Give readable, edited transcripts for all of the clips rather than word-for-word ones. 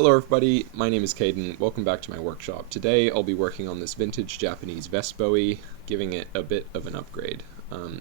Hello everybody, my name is Caden. Welcome back to my workshop. Today I'll be working on this vintage Japanese Vest-Bowie, giving it a bit of an upgrade.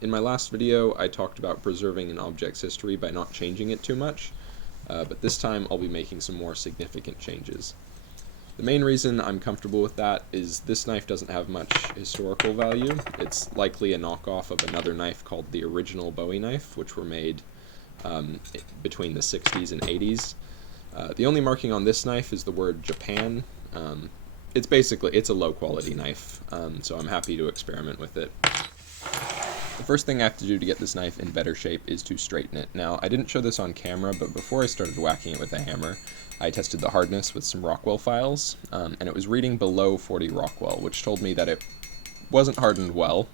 In my last video I talked about preserving an object's history by not changing it too much, but this time I'll be making some more significant changes. The main reason I'm comfortable with that is this knife doesn't have much historical value. It's likely a knockoff of another knife called the original Bowie knife, which were made between the 60s and 80s. The only marking on this knife is the word Japan. It's a low quality knife, so I'm happy to experiment with it. The first thing I have to do to get this knife in better shape is to straighten it. Now, I didn't show this on camera, but before I started whacking it with a hammer, I tested the hardness with some Rockwell files, and it was reading below 40 Rockwell, which told me that it wasn't hardened well,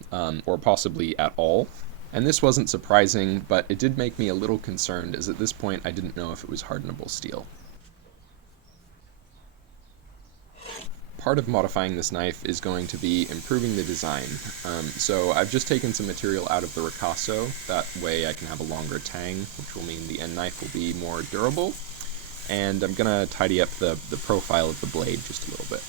or possibly at all. And this wasn't surprising, but it did make me a little concerned, as at this point I didn't know if it was hardenable steel. Part of modifying this knife is going to be improving the design. So I've just taken some material out of the ricasso, that way I can have a longer tang, which will mean the end knife will be more durable. And I'm going to tidy up the profile of the blade just a little bit.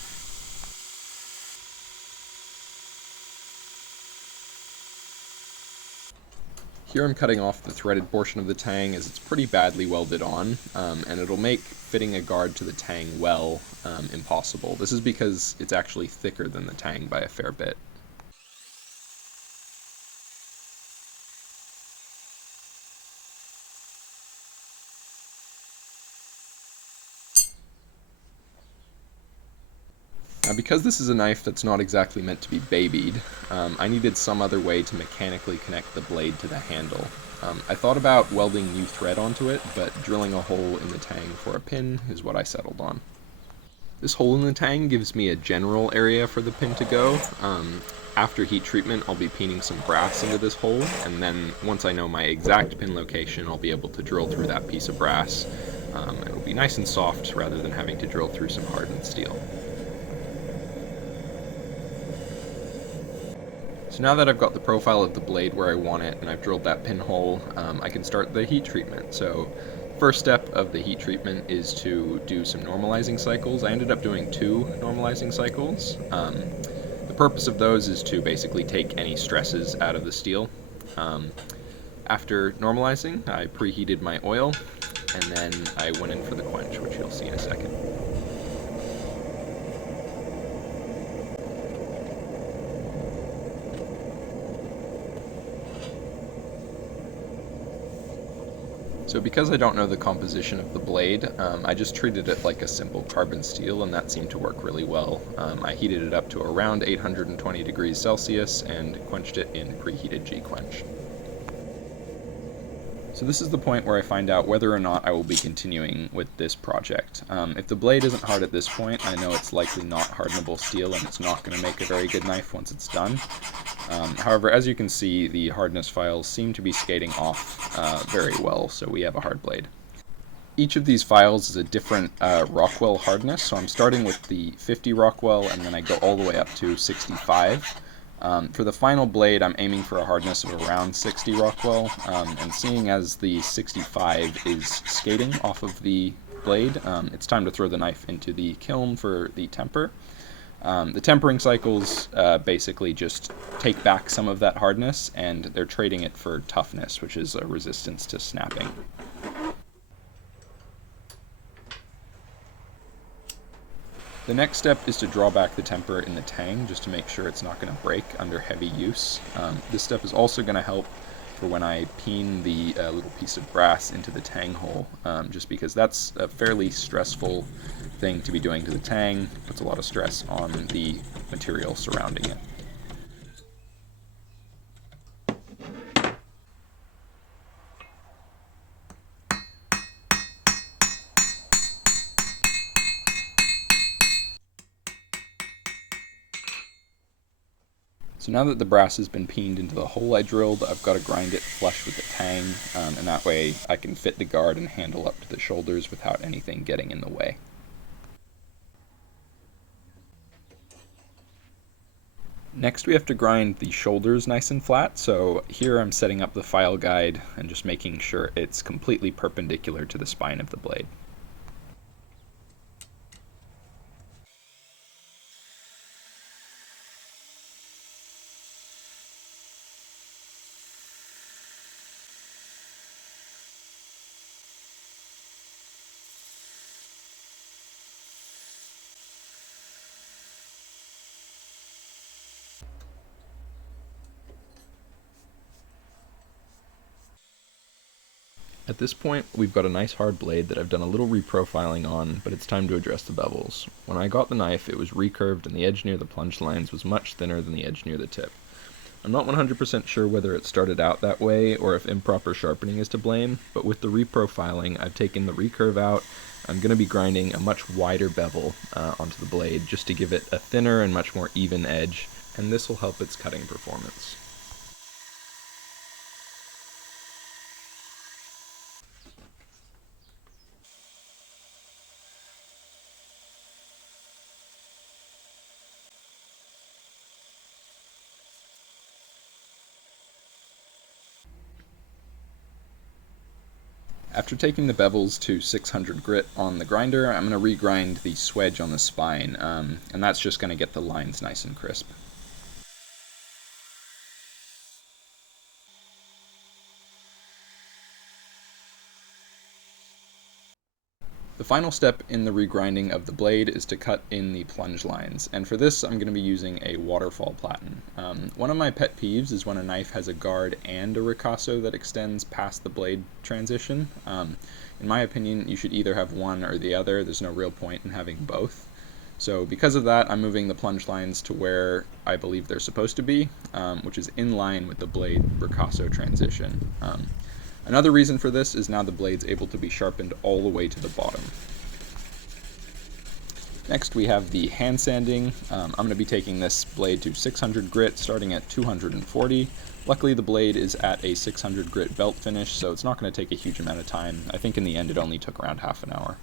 Here I'm cutting off the threaded portion of the tang as it's pretty badly welded on, and it'll make fitting a guard to the tang well impossible. This is because it's actually thicker than the tang by a fair bit. Now, because this is a knife that's not exactly meant to be babied, I needed some other way to mechanically connect the blade to the handle. I thought about welding new thread onto it, but drilling a hole in the tang for a pin is what I settled on. This hole in the tang gives me a general area for the pin to go. After heat treatment, I'll be pining some brass into this hole, and then once I know my exact pin location, I'll be able to drill through that piece of brass. It'll be nice and soft rather than having to drill through some hardened steel. So now that I've got the profile of the blade where I want it and I've drilled that pinhole, I can start the heat treatment. So first step of the heat treatment is to do some normalizing cycles. I ended up doing 2 normalizing cycles. The purpose of those is to basically take any stresses out of the steel. After normalizing, I preheated my oil, and then I went in for the quench, which you'll see in a second. So because I don't know the composition of the blade, I just treated it like a simple carbon steel, and that seemed to work really well. I heated it up to around 820 degrees Celsius and quenched it in preheated G-quench. So this is the point where I find out whether or not I will be continuing with this project. If the blade isn't hard at this point, I know it's likely not hardenable steel and it's not going to make a very good knife once it's done. However, as you can see, the hardness files seem to be skating off very well, so we have a hard blade. Each of these files is a different Rockwell hardness, so I'm starting with the 50 Rockwell and then I go all the way up to 65. For the final blade, I'm aiming for a hardness of around 60 Rockwell, and seeing as the 65 is skating off of the blade, it's time to throw the knife into the kiln for the temper. The tempering cycles basically just take back some of that hardness, and they're trading it for toughness, which is a resistance to snapping. The next step is to draw back the temper in the tang just to make sure it's not going to break under heavy use. This step is also going to help for when I peen the little piece of brass into the tang hole, just because that's a fairly stressful thing to be doing to the tang. Puts a lot of stress on the material surrounding it. So now that the brass has been peened into the hole I drilled, I've got to grind it flush with the tang, and that way I can fit the guard and handle up to the shoulders without anything getting in the way. Next we have to grind the shoulders nice and flat, so here I'm setting up the file guide and just making sure it's completely perpendicular to the spine of the blade. At this point, we've got a nice hard blade that I've done a little reprofiling on, but it's time to address the bevels. When I got the knife, it was recurved and the edge near the plunge lines was much thinner than the edge near the tip. I'm not 100% sure whether it started out that way or if improper sharpening is to blame, but with the reprofiling, I've taken the recurve out. I'm going to be grinding a much wider bevel onto the blade just to give it a thinner and much more even edge, and this will help its cutting performance. After taking the bevels to 600 grit on the grinder, I'm going to regrind the swedge on the spine, and that's just going to get the lines nice and crisp. The final step in the regrinding of the blade is to cut in the plunge lines, and for this I'm going to be using a waterfall platen. One of my pet peeves is when a knife has a guard and a ricasso that extends past the blade transition. In my opinion, you should either have one or the other. There's no real point in having both. So because of that, I'm moving the plunge lines to where I believe they're supposed to be, which is in line with the blade ricasso transition. Another reason for this is now the blade's able to be sharpened all the way to the bottom. Next we have the hand sanding. I'm going to be taking this blade to 600 grit starting at 240. Luckily the blade is at a 600 grit belt finish, so it's not going to take a huge amount of time. I think in the end it only took around half an hour.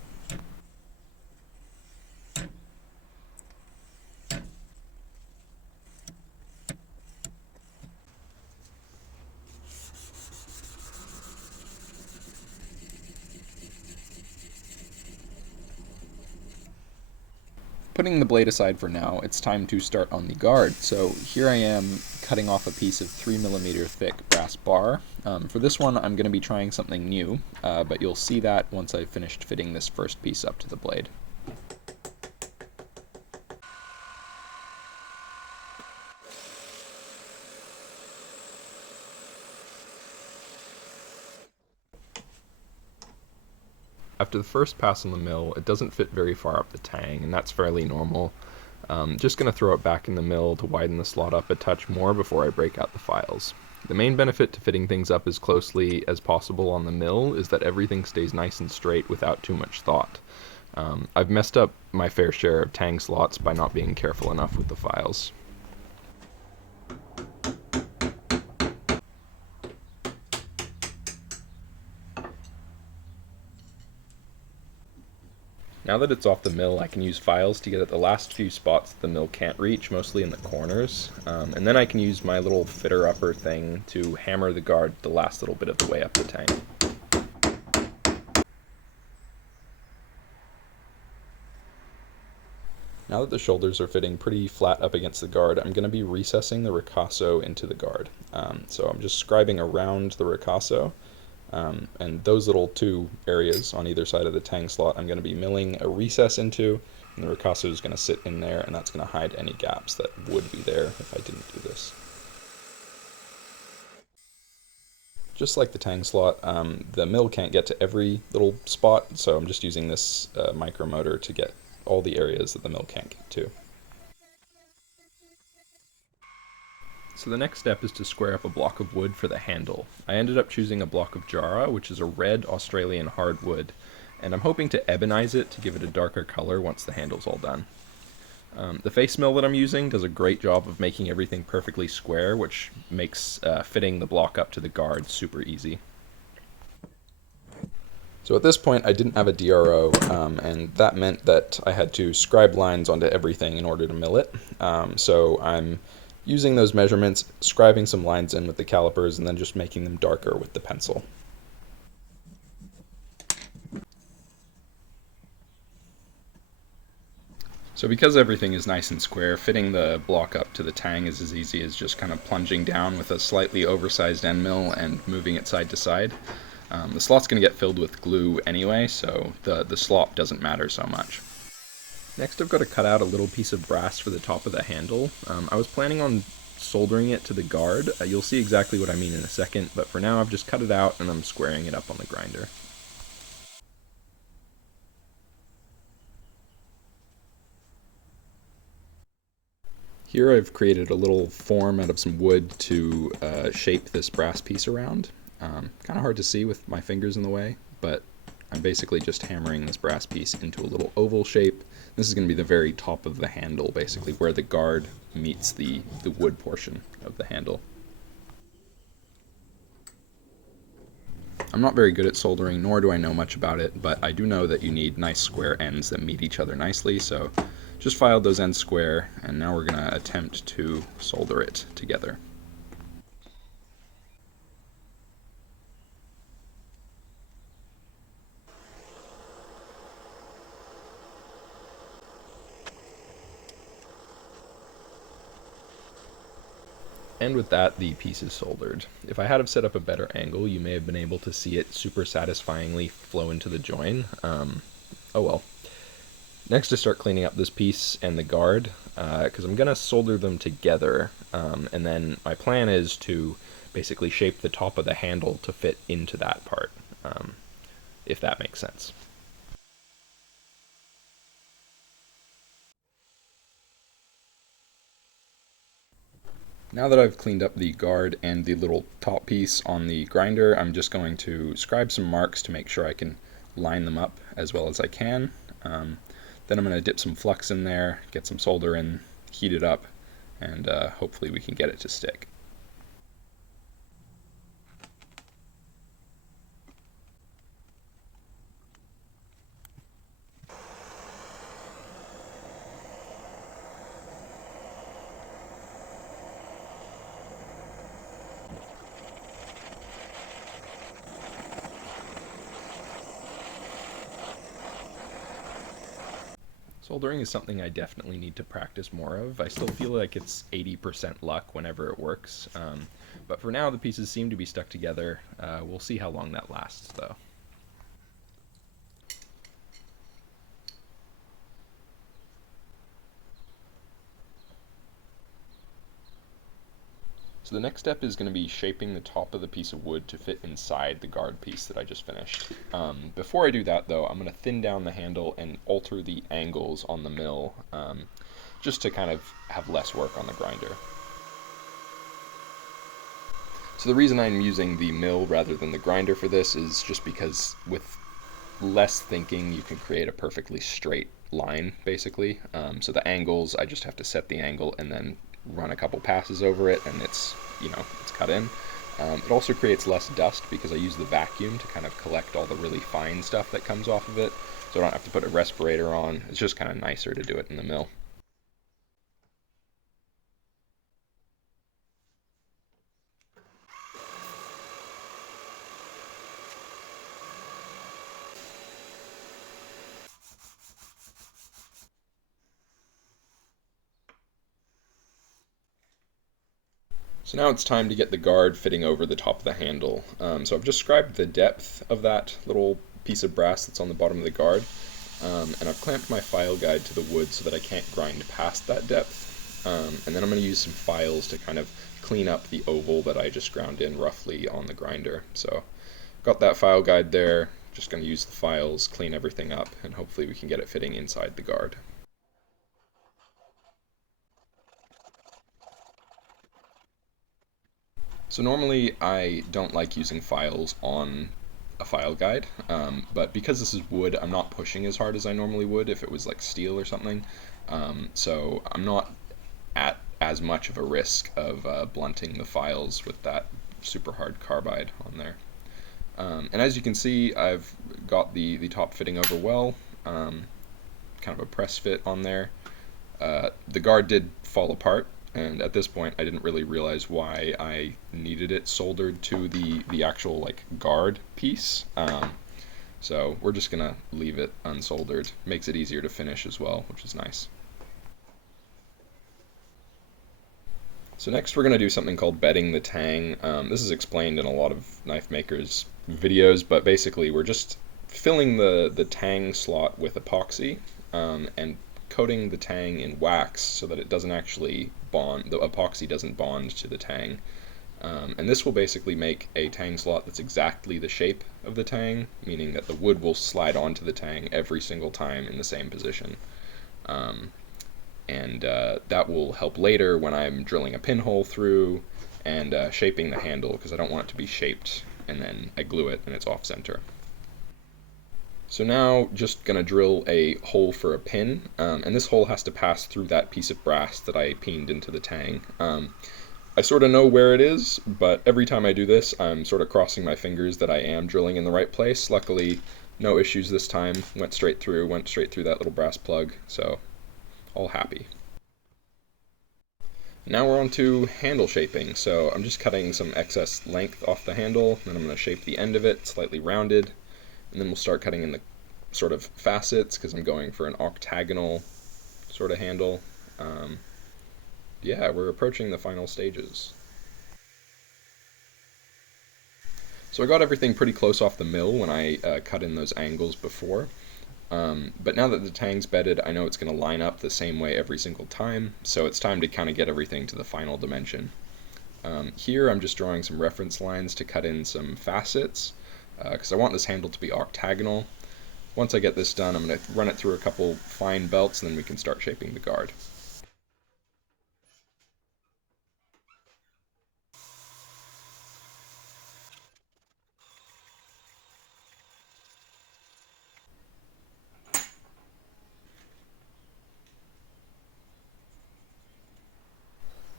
Putting the blade aside for now, it's time to start on the guard. So here I am cutting off a piece of 3mm thick brass bar. For this one I'm going to be trying something new, but you'll see that once I've finished fitting this first piece up to the blade. After the first pass on the mill, it doesn't fit very far up the tang, and that's fairly normal. Just going to throw it back in the mill to widen the slot up a touch more before I break out the files. The main benefit to fitting things up as closely as possible on the mill is that everything stays nice and straight without too much thought. I've messed up my fair share of tang slots by not being careful enough with the files. Now that it's off the mill, I can use files to get at the last few spots that the mill can't reach, mostly in the corners, and then I can use my little fitter upper thing to hammer the guard the last little bit of the way up the tang. Now that the shoulders are fitting pretty flat up against the guard, I'm going to be recessing the ricasso into the guard. So I'm just scribing around the ricasso. And those little two areas on either side of the tang slot I'm going to be milling a recess into, and the ricasso is going to sit in there, and that's going to hide any gaps that would be there if I didn't do this. Just like the tang slot, the mill can't get to every little spot, so I'm just using this micromotor to get all the areas that the mill can't get to. So the next step is to square up a block of wood for the handle. I ended up choosing a block of Jarrah, which is a red Australian hardwood, and I'm hoping to ebonize it to give it a darker color once the handle's all done. The face mill that I'm using does a great job of making everything perfectly square, which makes fitting the block up to the guard super easy. So at this point I didn't have a DRO, and that meant that I had to scribe lines onto everything in order to mill it. So I'm using those measurements, scribing some lines in with the calipers, and then just making them darker with the pencil. So because everything is nice and square, fitting the block up to the tang is as easy as just kind of plunging down with a slightly oversized end mill and moving it side to side. The slot's going to get filled with glue anyway, so the slop doesn't matter so much. Next I've got to cut out a little piece of brass for the top of the handle. I was planning on soldering it to the guard. You'll see exactly what I mean in a second, but for now I've just cut it out and I'm squaring it up on the grinder. Here I've created a little form out of some wood to shape this brass piece around. Kind of hard to see with my fingers in the way, but I'm basically just hammering this brass piece into a little oval shape. This is going to be the very top of the handle, basically, where the guard meets the wood portion of the handle. I'm not very good at soldering, nor do I know much about it, but I do know that you need nice square ends that meet each other nicely, so just filed those ends square, and now we're going to attempt to solder it together. And with that, the piece is soldered. If I had have set up a better angle, you may have been able to see it super satisfyingly flow into the join. Oh well. Next, to start cleaning up this piece and the guard, because I'm going to solder them together, and then my plan is to basically shape the top of the handle to fit into that part, if that makes sense. Now that I've cleaned up the guard and the little top piece on the grinder, I'm just going to scribe some marks to make sure I can line them up as well as I can. Then I'm going to dip some flux in there, get some solder in, heat it up, and hopefully we can get it to stick. Soldering is something I definitely need to practice more of. I still feel like it's 80% luck whenever it works, but for now the pieces seem to be stuck together. We'll see how long that lasts though. So the next step is going to be shaping the top of the piece of wood to fit inside the guard piece that I just finished. Before I do that though, I'm going to thin down the handle and alter the angles on the mill, just to kind of have less work on the grinder. So the reason I'm using the mill rather than the grinder for this is just because with less thinking you can create a perfectly straight line basically. So the angles, I just have to set the angle and then run a couple passes over it and it's cut in. It also creates less dust because I use the vacuum to kind of collect all the really fine stuff that comes off of it, so I don't have to put a respirator on. It's just kind of nicer to do it in the mill. So now it's time to get the guard fitting over the top of the handle. So I've just scribed the depth of that little piece of brass that's on the bottom of the guard, and I've clamped my file guide to the wood so that I can't grind past that depth. And then I'm going to use some files to kind of clean up the oval that I just ground in roughly on the grinder. So got that file guide there, just going to use the files, clean everything up, and hopefully we can get it fitting inside the guard. So normally I don't like using files on a file guide, but because this is wood, I'm not pushing as hard as I normally would if it was like steel or something. So I'm not at as much of a risk of blunting the files with that super hard carbide on there. And as you can see, I've got the top fitting over well, kind of a press fit on there. The guard did fall apart, and at this point I didn't really realize why I needed it soldered to the actual like guard piece. So we're just gonna leave it unsoldered. Makes it easier to finish as well, which is nice. So next we're gonna do something called bedding the tang. This is explained in a lot of knife makers videos, but basically we're just filling the tang slot with epoxy, and coating the tang in wax so that it doesn't actually bond, the epoxy doesn't bond to the tang. And this will basically make a tang slot that's exactly the shape of the tang, meaning that the wood will slide onto the tang every single time in the same position. That will help later when I'm drilling a pinhole through and shaping the handle, because I don't want it to be shaped and then I glue it and it's off center. So now just gonna drill a hole for a pin, and this hole has to pass through that piece of brass that I peened into the tang. I sort of know where it is, but every time I do this, I'm sort of crossing my fingers that I am drilling in the right place. Luckily, no issues this time. Went straight through that little brass plug, so all happy. Now we're on to handle shaping. So I'm just cutting some excess length off the handle, then I'm going to shape the end of it slightly rounded, and then we'll start cutting in the sort of facets, because I'm going for an octagonal sort of handle. Yeah, we're approaching the final stages. So I got everything pretty close off the mill when I cut in those angles before. But now that the tang's bedded, I know it's going to line up the same way every single time, so it's time to kind of get everything to the final dimension. Here I'm just drawing some reference lines to cut in some facets, because I want this handle to be octagonal. Once I get this done, I'm going to run it through a couple fine belts, and then we can start shaping the guard.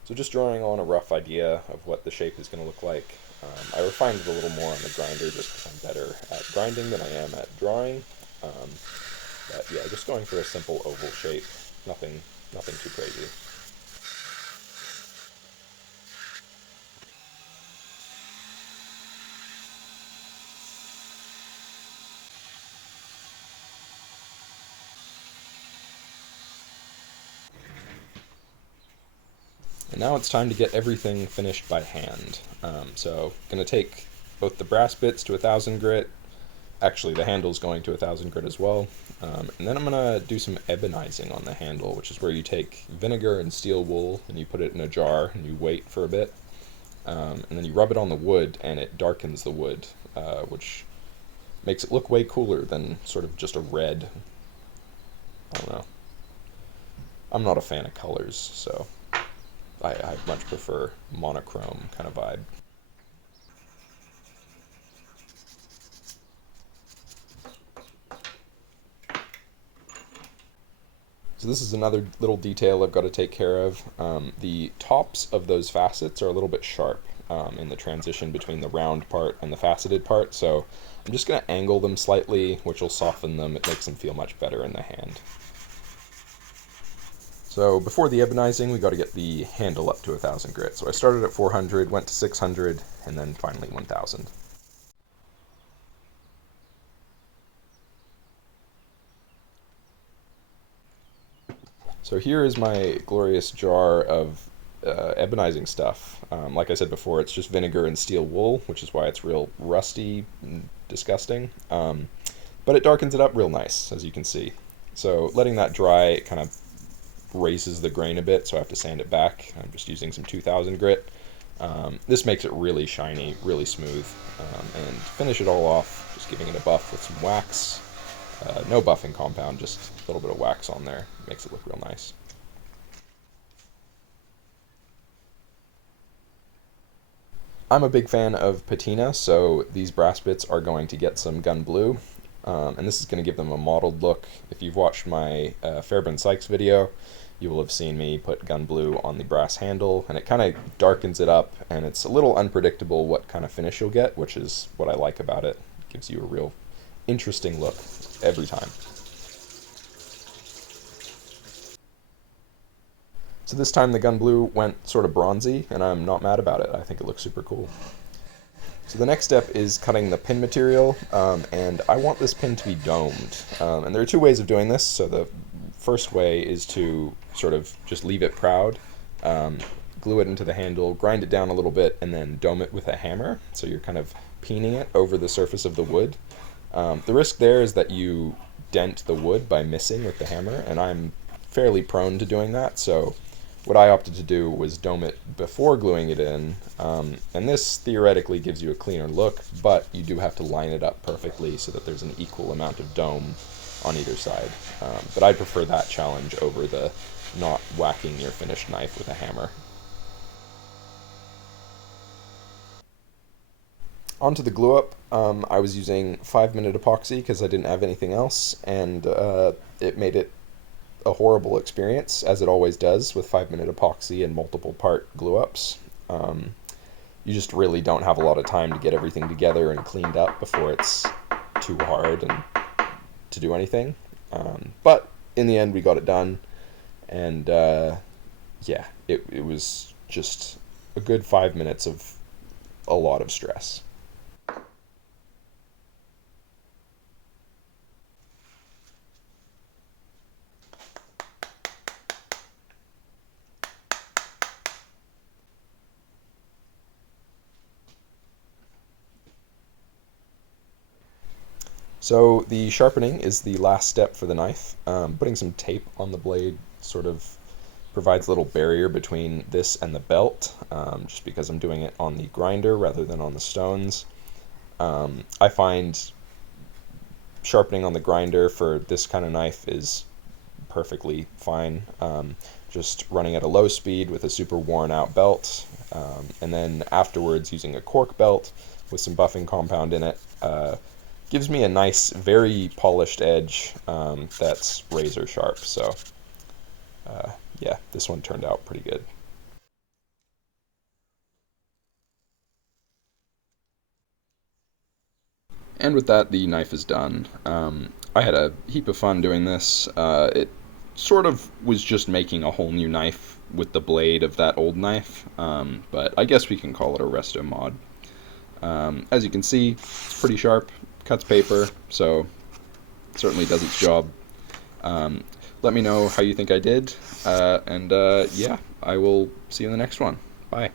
So just drawing on a rough idea of what the shape is going to look like. I refined it a little more on the grinder just because I'm better at grinding than I am at drawing. But yeah, just going for a simple oval shape, nothing too crazy. And now it's time to get everything finished by hand. So I'm going to take both the brass bits to 1000 grit. Actually, the handle's going to 1000 grit as well. And then I'm going to do some ebonizing on the handle, which is where you take vinegar and steel wool and you put it in a jar and you wait for a bit. And then you rub it on the wood and it darkens the wood, which makes it look way cooler than sort of just a red. I don't know. I'm not a fan of colors, so I much prefer monochrome kind of vibe. So this is another little detail I've got to take care of. The tops of those facets are a little bit sharp in the transition between the round part and the faceted part, so I'm just going to angle them slightly, which will soften them. It makes them feel much better in the hand. So before the ebonizing, we got to get the handle up to 1000 grit. So I started at 400, went to 600, and then finally 1000. So here is my glorious jar of ebonizing stuff. Like I said before, it's just vinegar and steel wool, which is why it's real rusty and disgusting. But it darkens it up real nice, as you can see. So letting that dry, it kind of raises the grain a bit, so I have to sand it back. I'm just using some 2000 grit. This makes it really shiny, really smooth. And finish it all off, just giving it a buff with some wax. No buffing compound, just a little bit of wax on there. Makes it look real nice. I'm a big fan of patina, so these brass bits are going to get some gun blue. And this is going to give them a mottled look. If you've watched my Fairbairn Sykes video, you will have seen me put gun blue on the brass handle, and it kind of darkens it up, and it's a little unpredictable what kind of finish you'll get, which is what I like about it. It gives you a real interesting look every time. So this time the gun blue went sort of bronzy, and I'm not mad about it. I think it looks super cool. So the next step is cutting the pin material, and I want this pin to be domed. And there are two ways of doing this. So the first way is to sort of just leave it proud, glue it into the handle, grind it down a little bit, and then dome it with a hammer. So you're kind of peening it over the surface of the wood. The risk there is that you dent the wood by missing with the hammer, and I'm fairly prone to doing that, so what I opted to do was dome it before gluing it in, and this theoretically gives you a cleaner look, but you do have to line it up perfectly so that there's an equal amount of dome on either side. But I prefer that challenge over the not whacking your finished knife with a hammer. Onto the glue up, I was using 5-minute epoxy because I didn't have anything else, and it made it a horrible experience, as it always does with 5-minute epoxy and multiple part glue ups. You just really don't have a lot of time to get everything together and cleaned up before it's too hard and to do anything. But in the end, we got it done, and yeah, it was just a good 5 minutes of a lot of stress. So the sharpening is the last step for the knife. Putting some tape on the blade sort of provides a little barrier between this and the belt, just because I'm doing it on the grinder rather than on the stones. I find sharpening on the grinder for this kind of knife is perfectly fine. Just running at a low speed with a super worn out belt, and then afterwards using a cork belt with some buffing compound in it. Gives me a nice, very polished edge that's razor sharp. So yeah, this one turned out pretty good. And with that, the knife is done. I had a heap of fun doing this. It sort of was just making a whole new knife with the blade of that old knife, but I guess we can call it a Resto-Mod. As you can see, it's pretty sharp, cuts paper, so it certainly does its job. Let me know how you think I did, and yeah, I will see you in the next one. Bye.